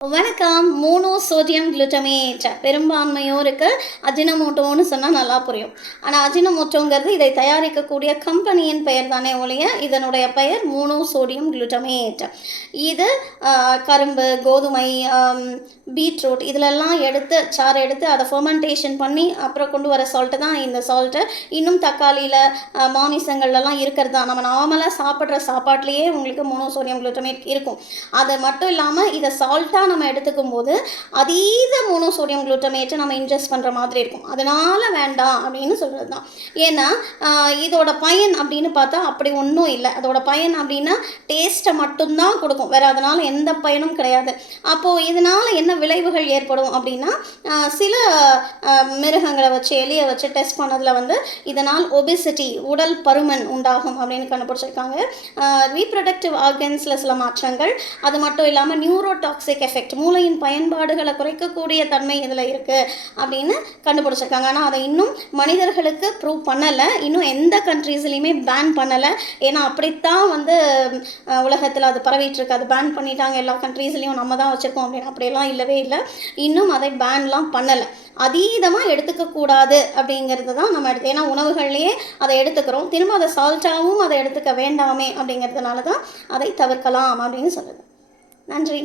வணக்கம். Monosodium glutamate பெரும்பான்மையோருக்கு அஜினமோட்டோன்னு சொன்னால் நல்லா புரியும். ஆனால் அஜினமோட்டோங்கிறது இதை தயாரிக்கக்கூடிய கம்பெனியின் பெயர் தானே ஒழிய இதனுடைய பெயர் மோனோசோடியம் குளுட்டமேட். இது கரும்பு, கோதுமை, பீட்ரூட் இதிலெல்லாம் சாறு எடுத்து அதை ஃபெர்மெண்டேஷன் பண்ணி அப்புறம் கொண்டு வர சால்ட்டு தான் இந்த சால்ட்டு. இன்னும் தக்காளியில், மாமிசங்கள்லாம் இருக்கிறது தான். நம்ம நார்மலாக சாப்பிட்ற சாப்பாட்லேயே உங்களுக்கு மோனோசோடியம் குளுட்டமேட் இருக்கும். அது மட்டும் இல்லாமல் இதை சால்ட்டாக நம்ம எடுத்துக்கும் போது அதீத மோனோசோடியம் குளுட்டமேட்டை நம்ம இன்ஜெஸ்ட் பண்ணுற மாதிரி இருக்கும். அதனால் வேண்டாம் அப்படின்னு சொல்கிறது தான். ஏன்னா இதோட பயன் அப்படின்னு பார்த்தா அப்படி ஒன்றும் இல்லை. அதோட பயன் அப்படின்னா டேஸ்ட்டை மட்டும்தான் கொடுக்கும், வேறு அதனால் எந்த பயனும் கிடையாது. அப்போது இதனால் என்ன விளைவுகள் ஏற்படும் அப்படின்னா, சில மிருகங்களை வச்சு, எலியை வச்சு டெஸ்ட் பண்ணதில் இதனால் ஒபிசிட்டி, உடல் பருமன் உண்டாகும் அப்படின்னு கண்டுபிடிச்சிருக்காங்க. ரீப்ரொடக்டிவ் ஆர்கன்ஸில் சில மாற்றங்கள், அது மட்டும் இல்லாமல் நியூரோடாக்சிக் எஃபெக்ட், மூளையின் பயன்பாடுகளை குறைக்கக்கூடிய தன்மை இதில் இருக்குது அப்படின்னு கண்டுபிடிச்சிருக்காங்க. ஆனால் அதை இன்னும் மனிதர்களுக்கு ப்ரூவ் பண்ணலை. இன்னும் எந்த கண்ட்ரீஸ்லையுமே பேன் பண்ணலை. ஏன்னா அப்படித்தான் உலகத்தில் அது பரவிட்டுருக்கு. அது பேன் பண்ணிட்டாங்க எல்லா கண்ட்ரீஸ்லையும், நம்ம தான் வச்சுருக்கோம் அப்படின்னு. அப்படியெல்லாம் இல்லவே இல்லை. இன்னும் அதை பேன்லாம் பண்ணலை. அதீதமாக எடுத்துக்கக்கூடாது அப்படிங்கிறது தான் நம்ம ஏன்னா உணவுகள்லேயே அதை எடுத்துக்கிறோம், திரும்ப அதை சால்ட்டாகவும் அதை எடுத்துக்க வேண்டாமே அப்படிங்கிறதுனால தான் அதை தவிர்க்கலாம் அப்படின்னு சொல்லுது. நன்றி.